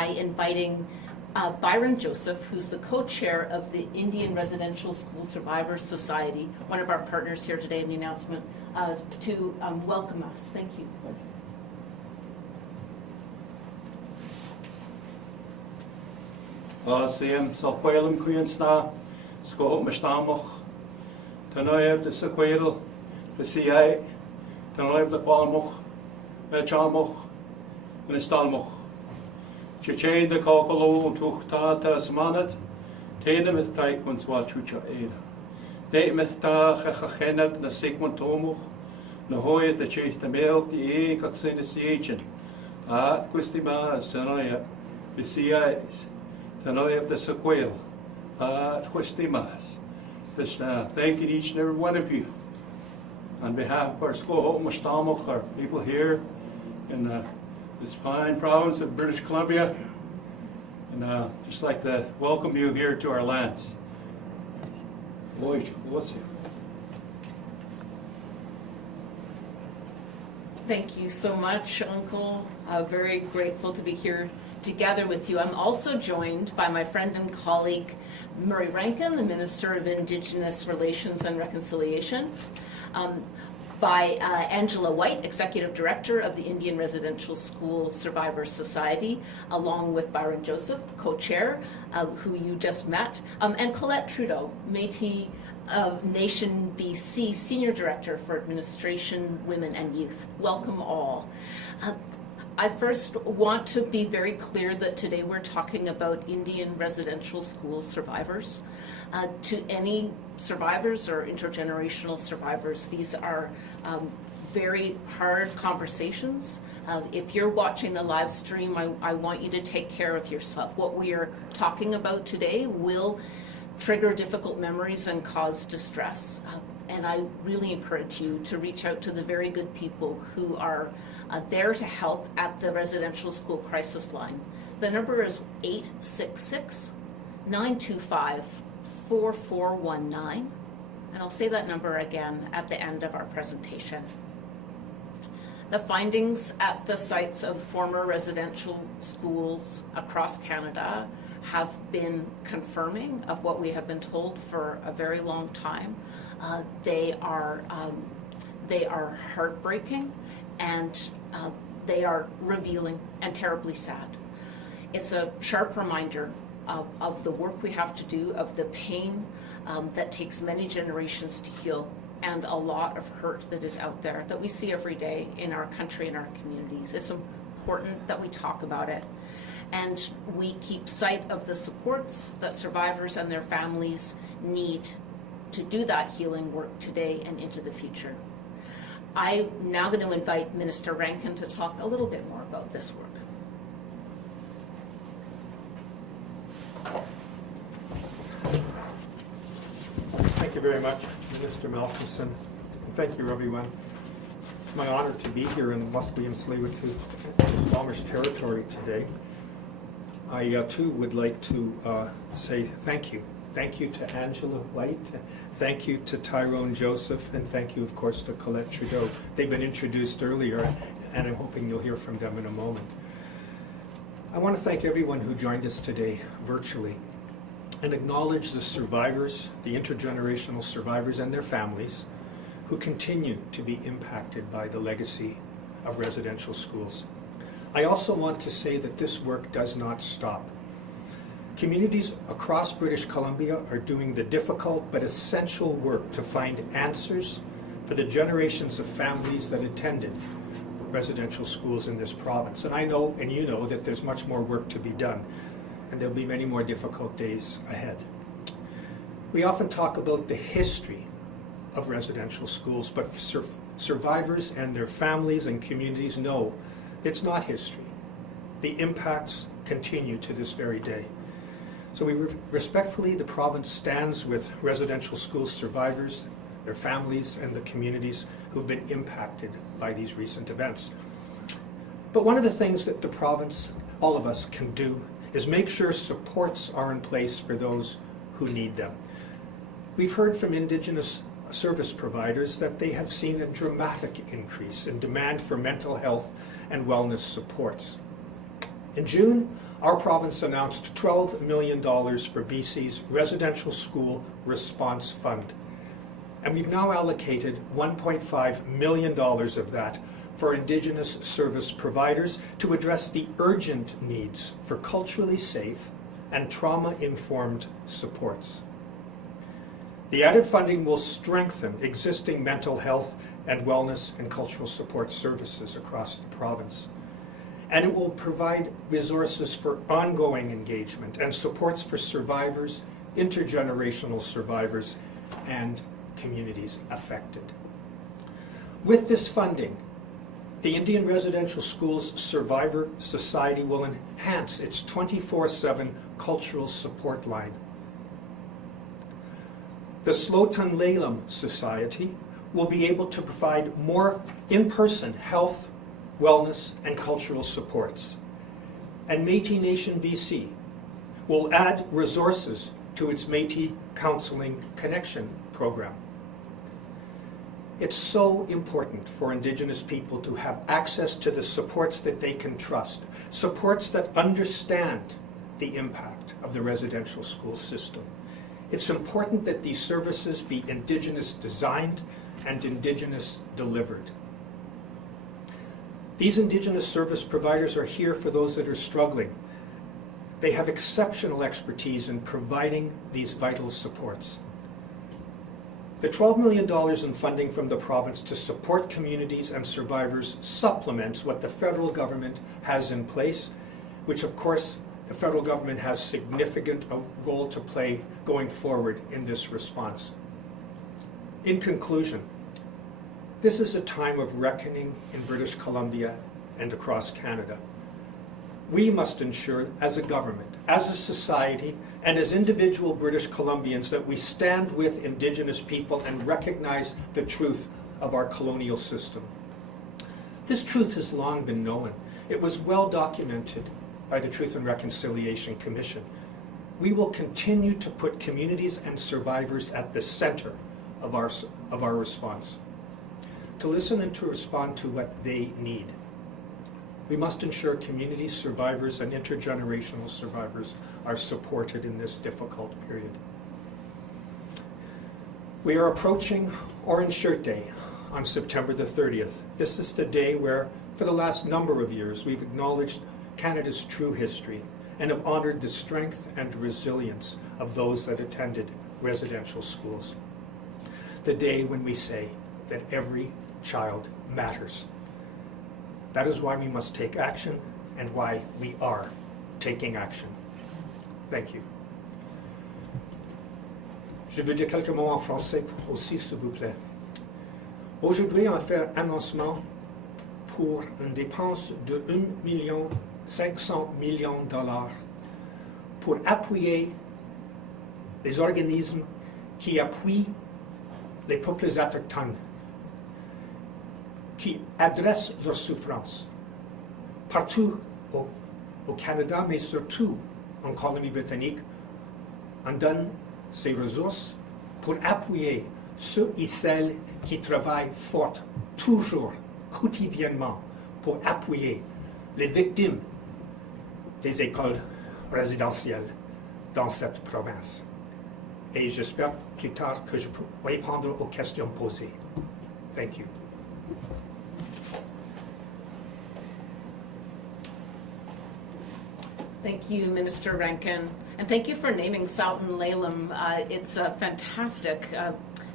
by inviting Byron Joseph, who's the co-chair of the Indian Residential School Survivors Society, one of our partners here today in the announcement, to welcome us. Thank you. Siem Salquelum Queensna, Scope Mashtamoch, Tanoyab the Sequel, the CI, Tanoyab the Qualmoch, Chamoch, and the Stalmoch. Chichain the Kokolo, Tuchtata Smanat, Tatum with Taikons Wachucha Ada. Date Methta, Hechenak, the Sigmund Tomoch, Nahoy the Chase the Milk, the Egg, Oxen the Siegen, Quistimas, Tanoyab, the CIs. Tanoyab the Sequel, Twistimas. Thank you each and every one of you. On behalf of our school, Mashtamoch, our people here in this fine province of British Columbia, and just like to welcome you here to our lands. Thank you so much, Uncle. Very grateful to be here together with you. I'm also joined by my friend and colleague, Murray Rankin, the Minister of Indigenous Relations and Reconciliation, by Angela White, Executive Director of the Indian Residential School Survivors Society, along with Byron Joseph, co-chair, who you just met, and Colette Trudeau, Metis Nation BC Senior Director for Administration, Women and Youth. Welcome all. I first want to be very clear that today we're talking about Indian residential school survivors. To any survivors or intergenerational survivors, these are very hard conversations. If you're watching the live stream, I want you to take care of yourself. What we are talking about today will trigger difficult memories and cause distress. And I really encourage you to reach out to the very good people who are there to help at the residential school crisis line. The number is 866-925-4419. And I'll say that number again at the end of our presentation. The findings at the sites of former residential schools across Canada have been confirming of what we have been told for a very long time. They are heartbreaking, and they are revealing and terribly sad. It's a sharp reminder of the work we have to do, of the pain that takes many generations to heal, and a lot of hurt that is out there that we see every day in our country and our communities. It's important that we talk about it, and we keep sight of the supports that survivors and their families need to do that healing work today and into the future. I'm now going to invite Minister Rankin to talk a little bit more about this work. Thank you very much, Minister Malcolmson, and thank you, everyone. It's my honor to be here in Musqueam-Tsleil-Waututh, Squamish territory today. I, too, would like to say thank you. Thank you to Angela White, thank you to Tyrone Joseph, and thank you, of course, to Colette Trudeau. They've been introduced earlier, and I'm hoping you'll hear from them in a moment. I want to thank everyone who joined us today virtually and acknowledge the survivors, the intergenerational survivors and their families who continue to be impacted by the legacy of residential schools. I also want to say that this work does not stop. Communities across British Columbia are doing the difficult but essential work to find answers for the generations of families that attended residential schools in this province. And I know, and you know, that there's much more work to be done, and there'll be many more difficult days ahead. We often talk about the history of residential schools, but survivors and their families and communities know it's not history. The impacts continue to this very day. So we respectfully, the province stands with residential school survivors, their families, and the communities who've been impacted by these recent events. But one of the things that the province, all of us, can do is make sure supports are in place for those who need them. We've heard from Indigenous service providers that they have seen a dramatic increase in demand for mental health and wellness supports. In June, our province announced $12 million for BC's Residential School Response Fund. And we've now allocated $1.5 million of that for Indigenous service providers to address the urgent needs for culturally safe and trauma-informed supports. The added funding will strengthen existing mental health and wellness and cultural support services across the province. And it will provide resources for ongoing engagement and supports for survivors, intergenerational survivors, and communities affected. With this funding, the Indian Residential Schools Survivor Society will enhance its 24/7 cultural support line. The Slotan Laylam Society will be able to provide more in-person health, wellness, and cultural supports. And Métis Nation BC will add resources to its Métis Counseling Connection program. It's so important for Indigenous people to have access to the supports that they can trust, supports that understand the impact of the residential school system. It's important that these services be Indigenous designed and Indigenous delivered. These Indigenous service providers are here for those that are struggling. They have exceptional expertise in providing these vital supports. The $12 million in funding from the province to support communities and survivors supplements what the federal government has in place, which of course the federal government has significant role to play going forward in this response. In conclusion, this is a time of reckoning in British Columbia and across Canada. We must ensure as a government, as a society, and as individual British Columbians that we stand with Indigenous people and recognize the truth of our colonial system. This truth has long been known. It was well documented by the Truth and Reconciliation Commission. We will continue to put communities and survivors at the center of our response, to listen and to respond to what they need. We must ensure communities, survivors, and intergenerational survivors are supported in this difficult period. We are approaching Orange Shirt Day on September the 30th. This is the day where, for the last number of years, we've acknowledged Canada's true history and have honored the strength and resilience of those that attended residential schools. The day when we say that every child matters. That is why we must take action and why we are taking action. Thank you. Je veux dire quelques mots en français aussi, s'il vous plaît. Aujourd'hui, on fait un annoncement pour une dépense de 1,5 million de dollars pour appuyer les organismes qui appuient les peuples autochtones, qui adressent leurs souffrances partout au Canada, mais surtout en Colombie-Britannique. On donne ces ressources pour appuyer ceux et celles qui travaillent fort, toujours, quotidiennement, pour appuyer les victimes des écoles résidentielles dans cette province. Et j'espère plus tard que je pourrai répondre aux questions posées. Thank you. Thank you, Minister Rankin. And thank you for naming Slotan Laylam. It's a fantastic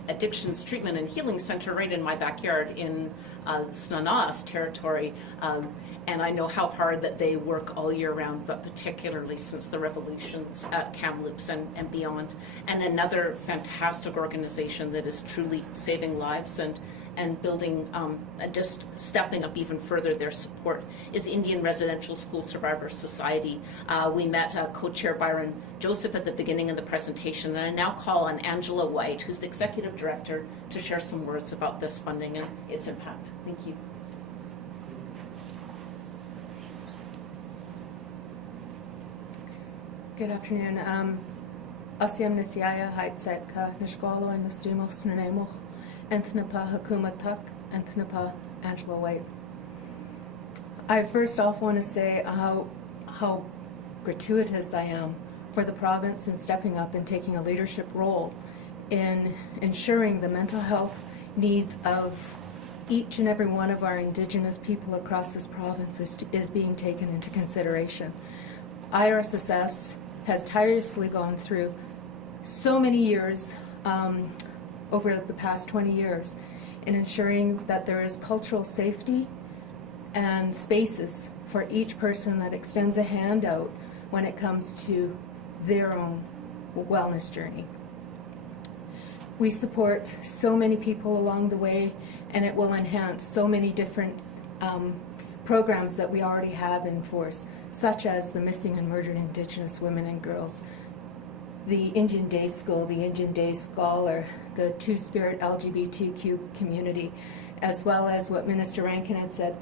addictions treatment and healing center right in my backyard in Snana's territory. And I know how hard that they work all year round, but particularly since the revolutions at Kamloops and beyond. And another fantastic organization that is truly saving lives and building, just stepping up even further their support is the Indian Residential School Survivor Society. We met co-chair Byron Joseph at the beginning of the presentation, and I now call on Angela White, who's the executive director, to share some words about this funding and its impact. Thank you. Good afternoon. Asiam Nisiaya Haitzek Nishkwalo and Muslimos Nanemoch, Anthnapa Hakumatuk, Anthnapa Angela White. I first off want to say how how gratuitous I am for the province in stepping up and taking a leadership role in ensuring the mental health needs of each and every one of our Indigenous people across this province is being taken into consideration. IRSSS has tirelessly gone through so many years over the past 20 years in ensuring that there is cultural safety and spaces for each person that extends a hand out when it comes to their own wellness journey. We support so many people along the way, and it will enhance so many different programs that we already have in force, such as the Missing and Murdered Indigenous Women and Girls, the Indian Day School, the Indian Day Scholar, the Two-Spirit LGBTQ community, as well as what Minister Rankin had said,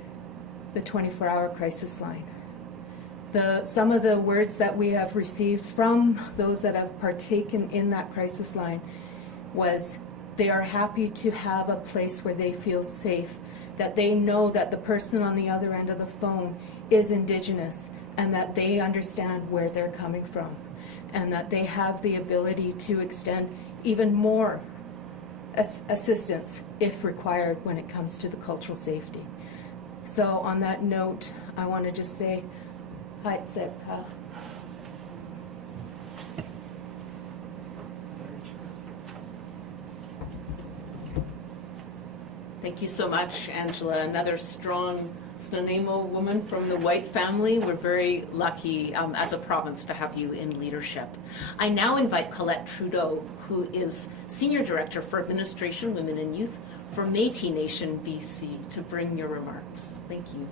the 24-hour crisis line. Some of the words that we have received from those that have partaken in that crisis line was they are happy to have a place where they feel safe, that they know that the person on the other end of the phone is Indigenous and that they understand where they're coming from and that they have the ability to extend even more assistance if required when it comes to the cultural safety. So on that note, I want to just say, Haitseka. Thank you so much, Angela. Another strong Snuneymuxw woman from the White family. We're very lucky as a province to have you in leadership. I now invite Colette Trudeau, who is Senior Director for Administration, Women and Youth for Métis Nation, BC, to bring your remarks. Thank you.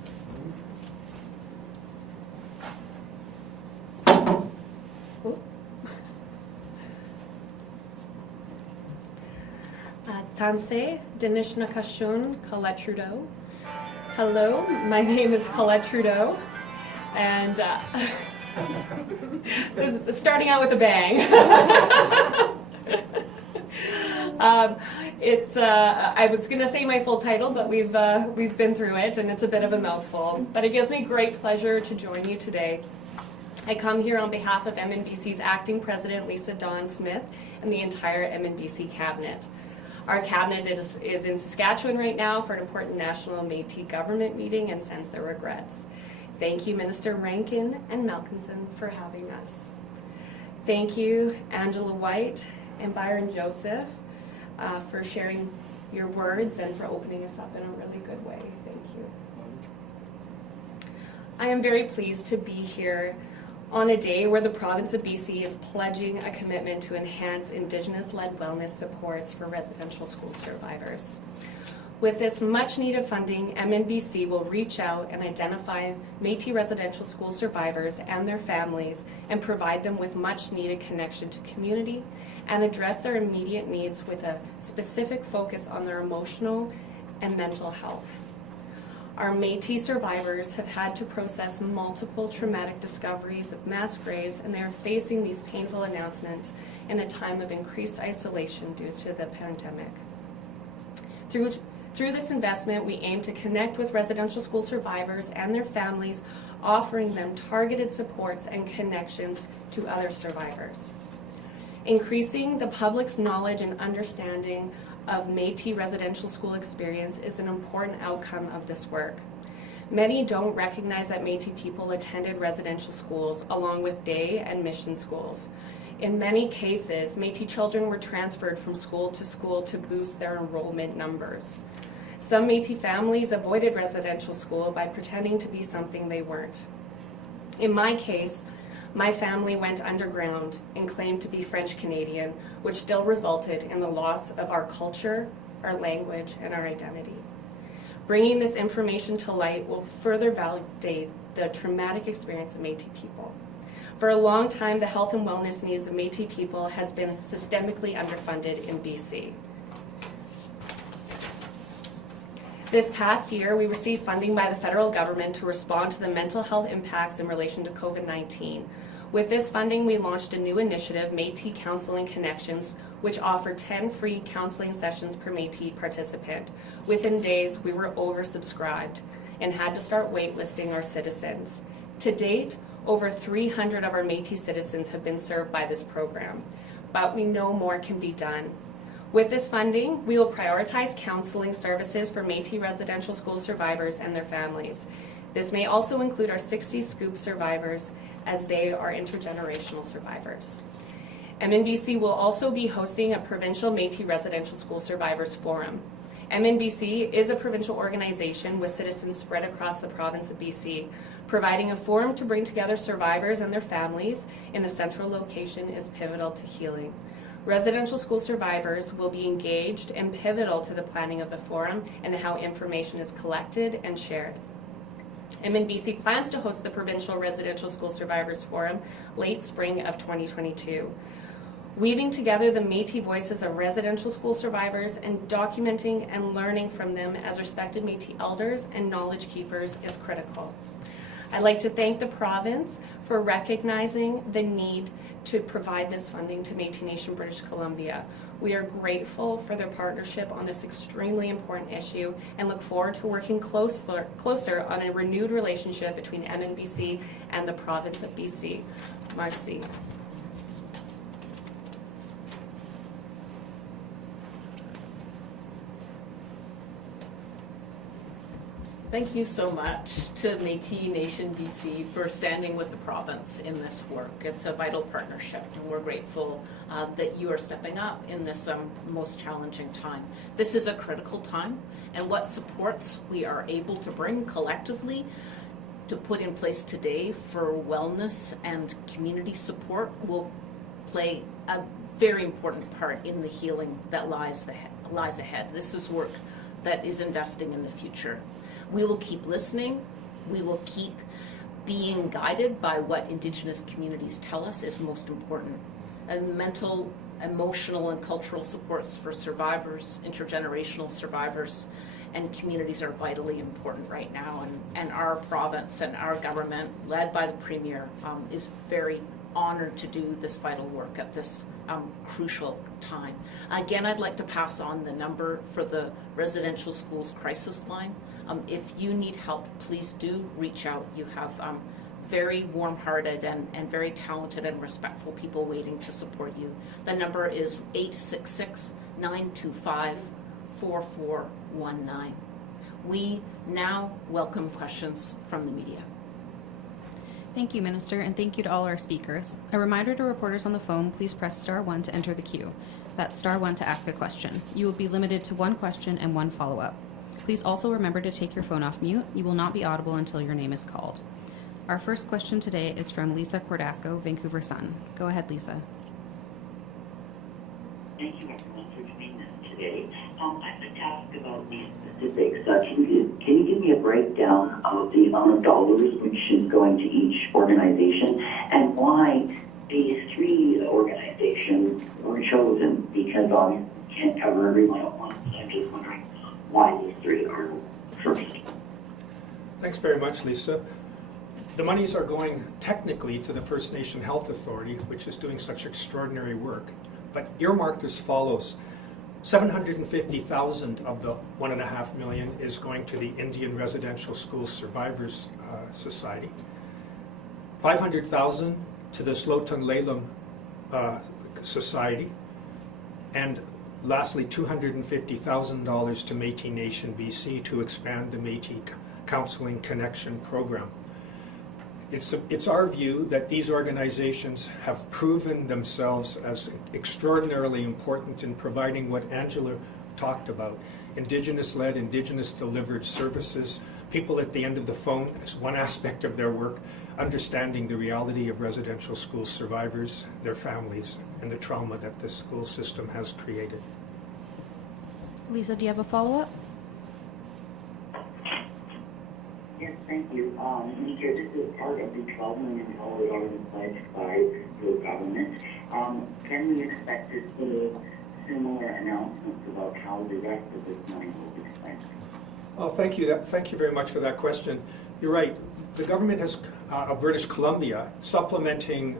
Tanse, Dinishna Kashun, Colette Trudeau. Hello, my name is Colette Trudeau, and this is starting out with a bang. I was going to say my full title, but we've been through it, and it's a bit of a mouthful. But it gives me great pleasure to join you today. I come here on behalf of MNBC's acting president, Lisa Dawn Smith, and the entire MNBC cabinet. Our cabinet is in Saskatchewan right now for an important national Métis government meeting and sends their regrets. Thank you, Minister Rankin and Malcolmson, for having us. Thank you, Angela White and Byron Joseph, for sharing your words and for opening us up in a really good way. Thank you. I am very pleased to be here on a day where the province of BC is pledging a commitment to enhance Indigenous-led wellness supports for residential school survivors. With this much-needed funding, MNBC will reach out and identify Métis residential school survivors and their families and provide them with much-needed connection to community and address their immediate needs with a specific focus on their emotional and mental health. Our Métis survivors have had to process multiple traumatic discoveries of mass graves, and they are facing these painful announcements in a time of increased isolation due to the pandemic. Through this investment, we aim to connect with residential school survivors and their families, offering them targeted supports and connections to other survivors. Increasing the public's knowledge and understanding of Métis residential school experience is an important outcome of this work. Many don't recognize that Métis people attended residential schools along with day and mission schools. In many cases, Métis children were transferred from school to boost their enrollment numbers. Some Métis families avoided residential school by pretending to be something they weren't. In my case, my family went underground and claimed to be French Canadian, which still resulted in the loss of our culture, our language, and our identity. Bringing this information to light will further validate the traumatic experience of Métis people. For a long time, the health and wellness needs of Métis people has been systemically underfunded in BC. This past year, we received funding by the federal government to respond to the mental health impacts in relation to COVID-19. With this funding, we launched a new initiative, Métis Counseling Connections, which offered 10 free counseling sessions per Métis participant. Within days, we were oversubscribed and had to start waitlisting our citizens. To date, Over 300 of our Métis citizens have been served by this program, but we know more can be done. With this funding, we will prioritize counseling services for Métis residential school survivors and their families. This may also include our 60 Scoop survivors, as they are intergenerational survivors. MNBC will also be hosting a provincial Métis residential school survivors forum. MNBC is a provincial organization with citizens spread across the province of BC. Providing a forum to bring together survivors and their families in a central location is pivotal to healing. Residential school survivors will be engaged and pivotal to the planning of the forum and how information is collected and shared. MNBC plans to host the Provincial Residential School Survivors Forum late spring of 2022. Weaving together the Métis voices of residential school survivors and documenting and learning from them as respected Métis elders and knowledge keepers is critical. I'd like to thank the province for recognizing the need to provide this funding to Métis Nation British Columbia. We are grateful for their partnership on this extremely important issue and look forward to working closer on a renewed relationship between MNBC and the province of BC. Merci. Thank you so much to Métis Nation BC for standing with the province in this work. It's a vital partnership, and we're grateful that you are stepping up in this most challenging time. This is a critical time, and what supports we are able to bring collectively to put in place today for wellness and community support will play a very important part in the healing that lies ahead. This is work that is investing in the future. We will keep listening. We will keep being guided by what Indigenous communities tell us is most important. And mental, emotional, and cultural supports for survivors, intergenerational survivors, and communities are vitally important right now. And our province and our government, led by the Premier, is very honored to do this vital work at this crucial time. Again, I'd like to pass on the number for the residential schools crisis line. If you need help, please do reach out. You have very warm-hearted and very talented and respectful people waiting to support you. The number is 866-925-4419. We now welcome questions from the media. Thank you, Minister, and thank you to all our speakers. A reminder to reporters on the phone, please press *1 to enter the queue. That's *1 to ask a question. You will be limited to one question and one follow-up. Please also remember to take your phone off mute. You will not be audible until your name is called. Our first question today is from Lisa Cordasco, Vancouver Sun. Go ahead, Lisa. Thank you, everyone, for doing this today. I'd like to ask about these specifics. Can you give me a breakdown of the amount of dollars which is going to each organization and why these three organizations were chosen? Because obviously you can't cover everyone at once. I'm just wondering why these three are first. Thanks very much, Lisa. The monies are going technically to the First Nation Health Authority, which is doing such extraordinary work, but earmarked as follows. $750,000 of the $1.5 million is going to the Indian Residential School Survivors Society. $500,000 to the Slotan Lalem Society, and lastly, $250,000 to Métis Nation BC to expand the Métis Counseling Connection program. It's our view that these organizations have proven themselves as extraordinarily important in providing what Angela talked about, Indigenous-led, Indigenous-delivered services. People at the end of the phone is one aspect of their work, understanding the reality of residential school survivors, their families, and the trauma that the school system has created. Lisa, do you have a follow-up? Yes, thank you. Minister, this is part of the $12 million already pledged by the government. Can we expect to see similar announcements about how the rest of this money will be spent? Well, thank you. Thank you very much for that question. You're right. The government has, of British Columbia, supplementing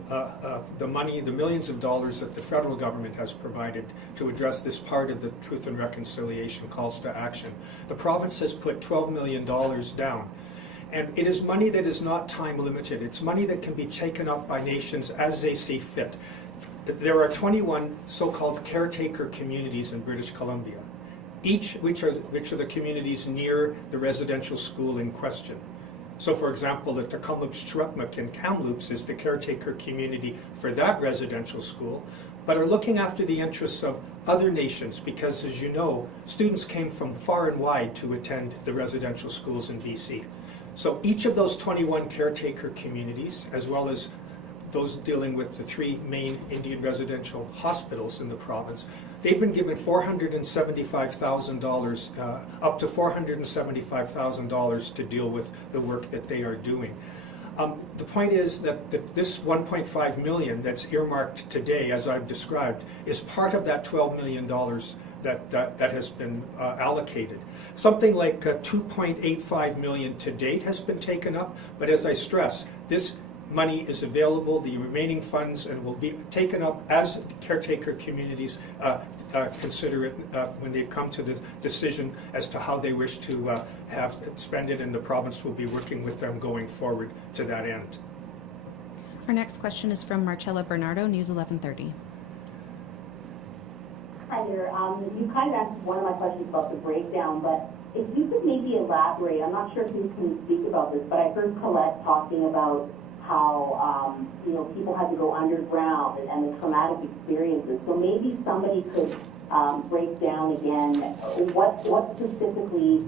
the money, the millions of dollars that the federal government has provided to address this part of the Truth and Reconciliation calls to action. The province has put $12 million down. And it is money that is not time limited. It's money that can be taken up by nations as they see fit. There are 21 so-called caretaker communities in British Columbia, each which are the communities near the residential school in question. So for example, the Tecumloops-Chirupmuk in Kamloops is the caretaker community for that residential school, but are looking after the interests of other nations because, as you know, students came from far and wide to attend the residential schools in BC. So each of those 21 caretaker communities, as well as those dealing with the 3 main Indian residential hospitals in the province, they've been given $475,000, up to $475,000 to deal with the work that they are doing. The point is that this $1.5 million that's earmarked today, as I've described, is part of that $12 million that has been allocated. Something like $2.85 million to date has been taken up, but as I stress, this money is available, the remaining funds, and will be taken up as caretaker communities consider it when they've come to the decision as to how they wish to spend it, and the province will be working with them going forward to that end. Our next question is from Marcella Bernardo, News 1130. Hi there. You kind of answered one of my questions about the breakdown, but if you could maybe elaborate, I'm not sure if you can speak about this, but I heard Colette talking about how people had to go underground and the traumatic experiences. So maybe somebody could break down again what specifically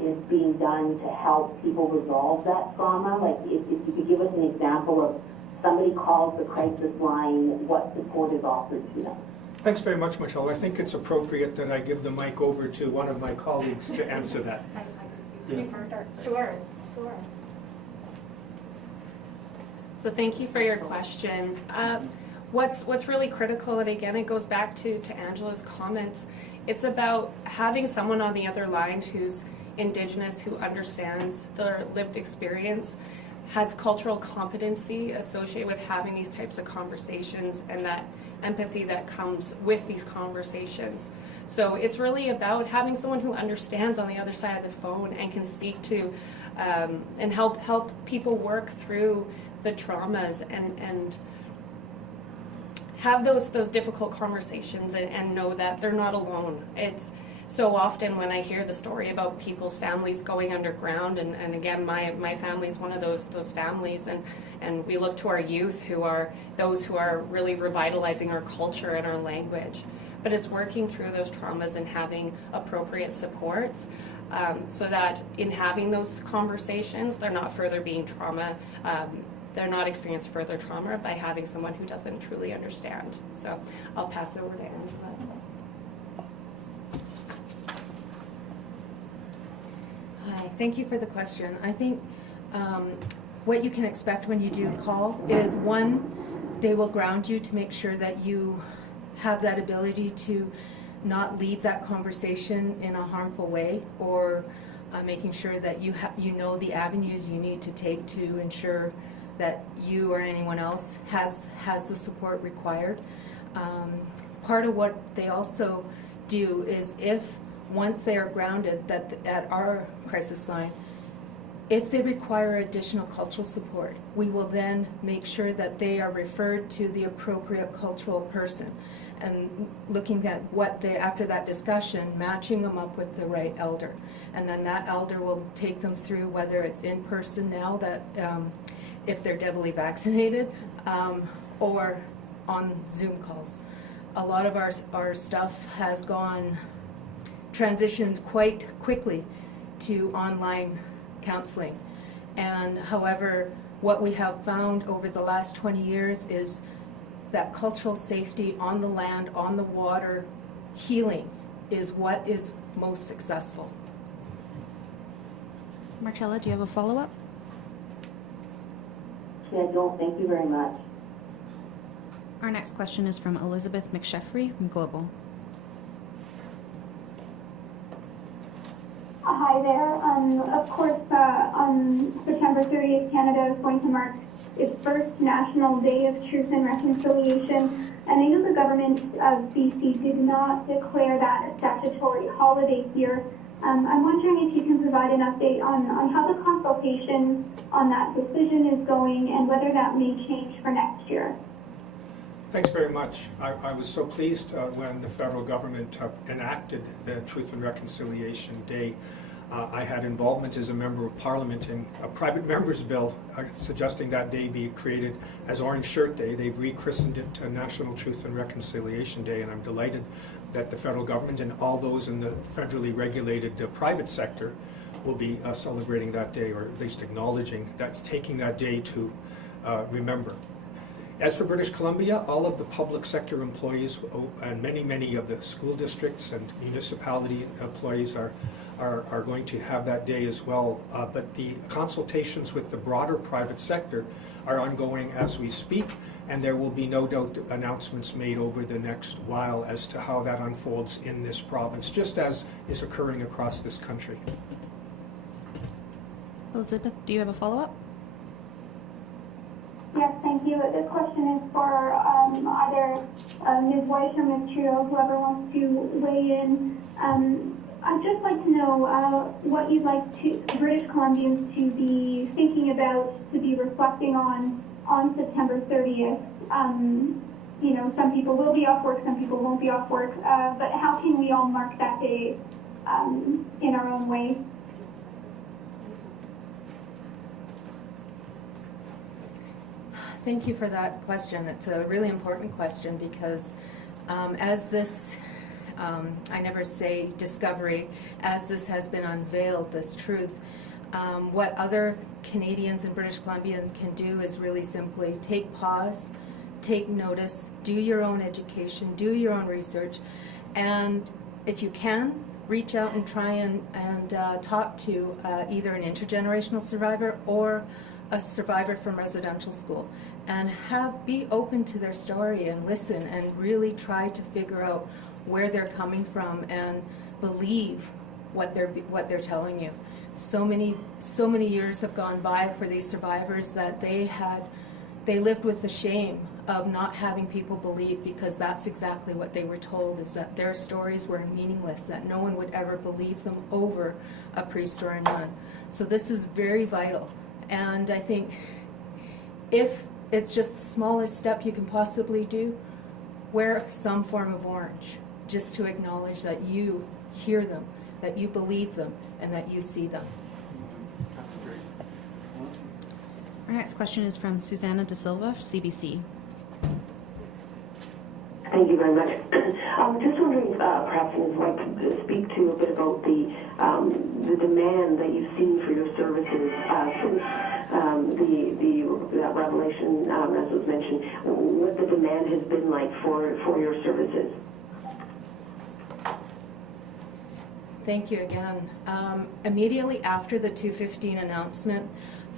is being done to help people resolve that trauma. Like if you could give us an example of somebody calls the crisis line, what support is offered to them. Thanks very much, Michelle. I think it's appropriate that I give the mic over to one of my colleagues to answer that. You can start. Sure. So thank you for your question. What's really critical, and again, it goes back to Angela's comments, it's about having someone on the other line who's Indigenous, who understands their lived experience, has cultural competency associated with having these types of conversations, and that empathy that comes with these conversations. So it's really about having someone who understands on the other side of the phone and can speak to and help people work through the traumas and have those difficult conversations and know that they're not alone. It's so often when I hear the story about people's families going underground, and again, my family's one of those families, and we look to our youth who are those who are really revitalizing our culture and our language. But it's working through those traumas and having appropriate supports so that in having those conversations, they're not further being they're not experiencing further trauma by having someone who doesn't truly understand. So I'll pass it over to Angela as well. Hi, thank you for the question. I think what you can expect when you do call is, one, they will ground you to make sure that you have that ability to not leave that conversation in a harmful way, or making sure that you know the avenues you need to take to ensure that you or anyone else has the support required. Part of what they also do is, if once they are grounded at our crisis line, if they require additional cultural support, we will then make sure that they are referred to the appropriate cultural person, and looking at after that discussion, matching them up with the right elder. And then that elder will take them through, whether it's in person now, that if they're doubly vaccinated, or on Zoom calls. A lot of our stuff has transitioned quite quickly to online counseling. And however, what we have found over the last 20 years is that cultural safety on the land, on the water, healing is what is most successful. Marcella, do you have a follow-up? Yeah, Joel, thank you very much. Our next question is from Elizabeth McSheffrey from Global. Hi there. Of course, on September 30th, Canada is going to mark its first National Day of Truth and Reconciliation. And I know the government of BC did not declare that a statutory holiday here, I'm wondering if you can provide an update on how the consultation on that decision is going and whether that may change for next year. Thanks very much. I was so pleased when the federal government enacted the Truth and Reconciliation Day. I had involvement as a member of Parliament in a private member's bill suggesting that day be created as Orange Shirt Day. They've rechristened it National Truth and Reconciliation Day, and I'm delighted that the federal government and all those in the federally regulated private sector will be celebrating that day, or at least acknowledging that, taking that day to remember. As for British Columbia, all of the public sector employees and many of the school districts and municipality employees are going to have that day as well. But the consultations with the broader private sector are ongoing as we speak, and there will be no doubt announcements made over the next while as to how that unfolds in this province, just as is occurring across this country. Elizabeth, do you have a follow-up? Yes, thank you. This question is for either Ms. Weiss or Ms. Trio, whoever wants to weigh in. I'd just like to know what you'd like British Columbians to be thinking about, to be reflecting on September 30th. You know, some people will be off work, some people won't be off work, but how can we all mark that day in our own way? Thank you for that question. It's a really important question because as this, I never say discovery, as this has been unveiled, this truth, what other Canadians and British Columbians can do is really simply take pause, take notice, do your own education, do your own research, and if you can, reach out and try and talk to either an intergenerational survivor or a survivor from residential school, and be open to their story and listen and really try to figure out where they're coming from and believe what they're telling you. So many years have gone by for these survivors that they lived with the shame of not having people believe, because that's exactly what they were told, is that their stories were meaningless, that no one would ever believe them over a priest or a nun. So this is very vital. And I think if it's just the smallest step you can possibly do, wear some form of orange, just to acknowledge that you hear them, that you believe them, and that you see them. That's great. Our next question is from Susanna De Silva, CBC. Thank you very much. Just wondering, perhaps Ms. White could speak to a bit about the demand that you've seen for your services since that revelation, as was mentioned. What the demand has been like for your services. Thank you again. Immediately after the 215 announcement,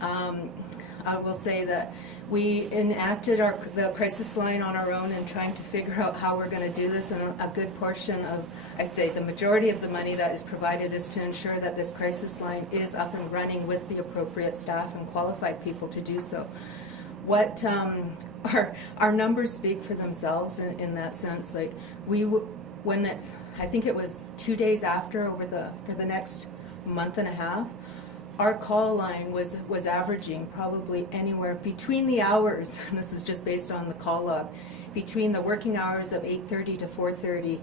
I will say that we enacted the crisis line on our own and trying to figure out how we're going to do this, and a good portion of, I say the majority of the money that is provided is to ensure that this crisis line is up and running with the appropriate staff and qualified people to do so. What our numbers speak for themselves in that sense. Like I think it was 2 days after, for the next month and a half, our call line was averaging probably anywhere between the hours, and this is just based on the call log, between the working hours of 8:30 to 4:30,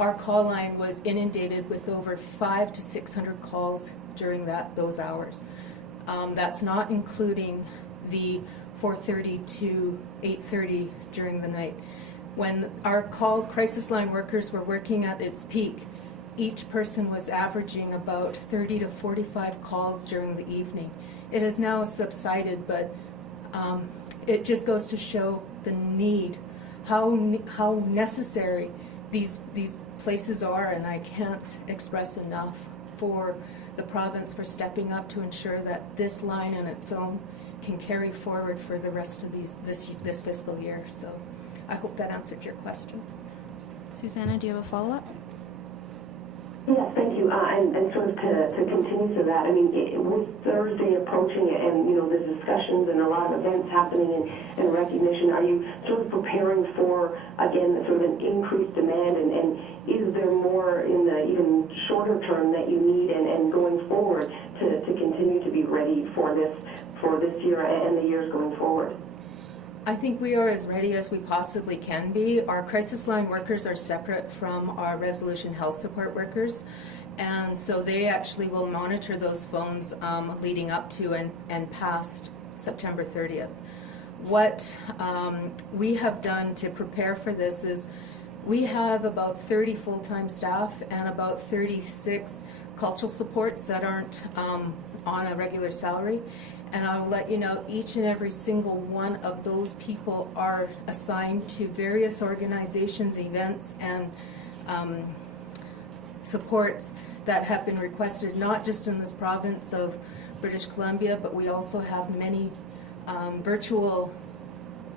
our call line was inundated with over 500 to 600 calls during those hours. That's not including the 4:30 to 8:30 during the night. When our crisis line workers were working at its peak, each person was averaging about 30 to 45 calls during the evening. It has now subsided, but it just goes to show the need, how necessary these places are, and I can't express enough for the province for stepping up to ensure that this line on its own can carry forward for the rest of this fiscal year. So I hope that answered your question. Susanna, do you have a follow-up? Yes, thank you. And sort of to continue to that, I mean, with Thursday approaching and, you know, there's discussions and a lot of events happening and recognition, are you sort of preparing for, again, sort of an increased demand? And is there more in the even shorter term that you need and going forward to continue to be ready for this year and the years going forward? I think we are as ready as we possibly can be. Our crisis line workers are separate from our resolution health support workers, and so they actually will monitor those phones leading up to and past September 30th. What we have done to prepare for this is we have about 30 full-time staff and about 36 cultural supports that aren't on a regular salary. And I'll let you know, each and every single one of those people are assigned to various organizations, events, and supports that have been requested, not just in this province of British Columbia, but we also have many virtual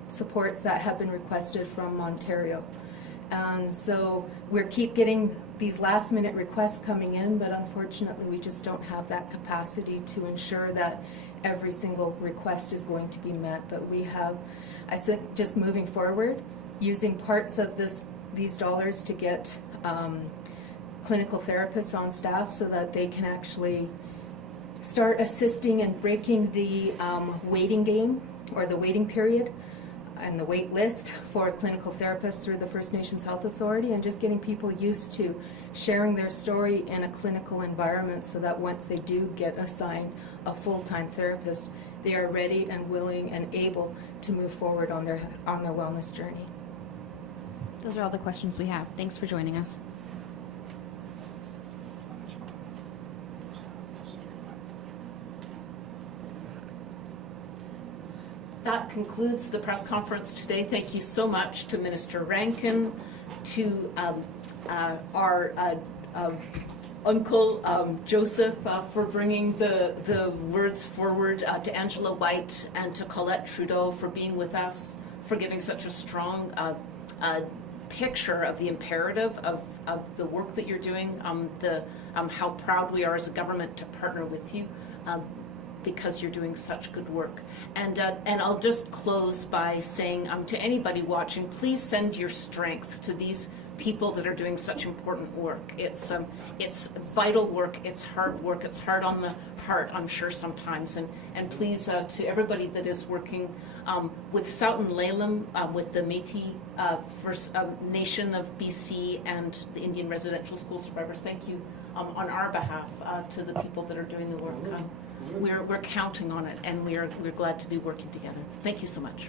supports that have been requested from Ontario. And so we keep getting these last minute requests coming in, but unfortunately we just don't have that capacity to ensure that every single request is going to be met. But we have, I said, just moving forward, using parts of these dollars to get clinical therapists on staff so that they can actually start assisting and breaking the waiting game or the waiting period and the wait list for clinical therapists through the First Nations Health Authority, and just getting people used to sharing their story in a clinical environment so that once they do get assigned a full-time therapist, they are ready and willing and able to move forward on their wellness journey. Those are all the questions we have. Thanks for joining us. That concludes the press conference today. Thank you so much to Minister Rankin, to our Uncle Joseph for bringing the words forward, to Angela White and to Colette Trudeau for being with us, for giving such a strong picture of the imperative of the work that you're doing, how proud we are as a government to partner with you. Because you're doing such good work. And I'll just close by saying to anybody watching, please send your strength to these people that are doing such important work. It's vital work, it's hard work, it's hard on the heart, I'm sure sometimes. And please, to everybody that is working with South Laleham, with the Metis First Nation of BC and the Indian Residential School Survivors, thank you on our behalf to the people that are doing the work. We're counting on it, and we're glad to be working together. Thank you so much.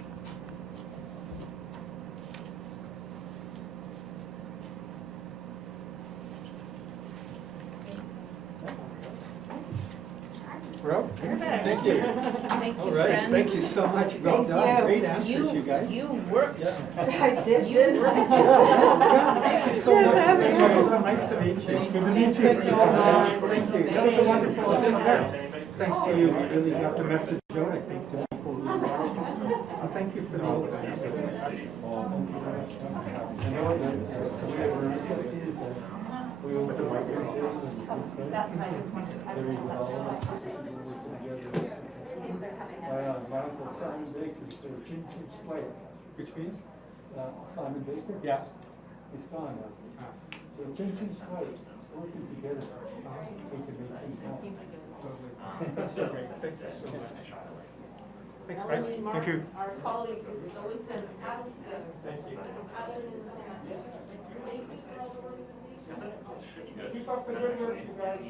Rob? Thank you. Thank you, All right, friends. thank you so much. Well done. Great answers, you guys. You worked. Yeah. I did. Thank you so much. It's so nice to meet you. It's good to meet you. Thank you. That was a wonderful event. Thanks to you, we really got the message out, I think, to people who are watching. So, thank you for all of that. Which means? Simon Baker? Yeah. He's gone now. So Chin Slate, working together, we can make things happen. That's so great. Thank you so much. Thanks, guys. Thank you. Our colleague always says, Adam together. Thank you. Adam is, thank you for all the work this evening. Keep up the good work, you guys.